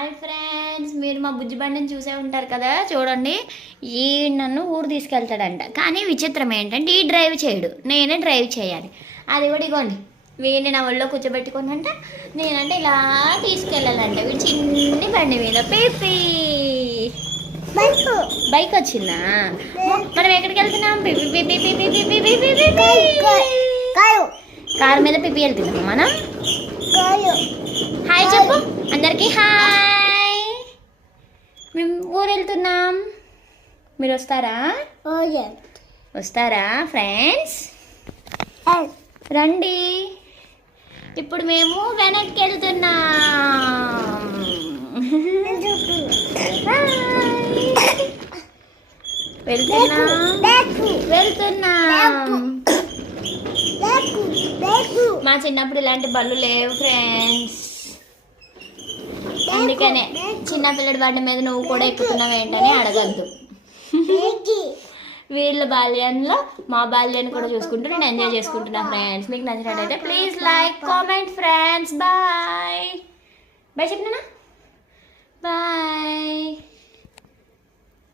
Hi friends, మీరు మా బుజ్జి బండిని చూసే ఉంటారు కదా. చూడండి, ఈ నన్ను ఊరు తీసుకెళ్తాడంట. కానీ విచిత్రం ఏంటంటే ఈ డ్రైవ్ చేయడు, నేనే డ్రైవ్ చేయాలి. అది కూడా ఇగోండి, వీడిని నా ఒళ్ళో కూర్చోబెట్టుకున్నంట, నేనంటే ఇలా తీసుకెళ్ళాలంట. వీడు చిన్ని బండి మీద పీపీ బైక్ వచ్చిందా. మనం ఎక్కడికి వెళ్తున్నాం? పిపి పిపి పిపి పిపి పిపి కారు మీద పిపి వెళ్తున్నాం మనం. హాయ్ చెప్పు అందరికి, హాయ్. మేము ఊరు వెళ్తున్నాం, మీరు వస్తారా? వస్తారా ఫ్రెండ్స్? రండి. ఇప్పుడు మేము వెనక్కి వెళ్తున్నాం. వెళ్తున్నాం. మా చిన్నప్పుడు ఇలాంటి బళ్ళు లేవు ఫ్రెండ్స్, అందుకనే చిన్న పిల్లడి బండి మీద నువ్వు కూడా ఎక్కుతున్నావు ఏంటని అడగద్దు. వీళ్ళ బాల్యంలో మా బాల్యాన్ని కూడా చూసుకుంటూ నేను ఎంజాయ్ చేసుకుంటున్నా ఫ్రెండ్స్. మీకు నచ్చినట్టయితే please like, comment friends. Bye bye చెప్పినా. బాయ్.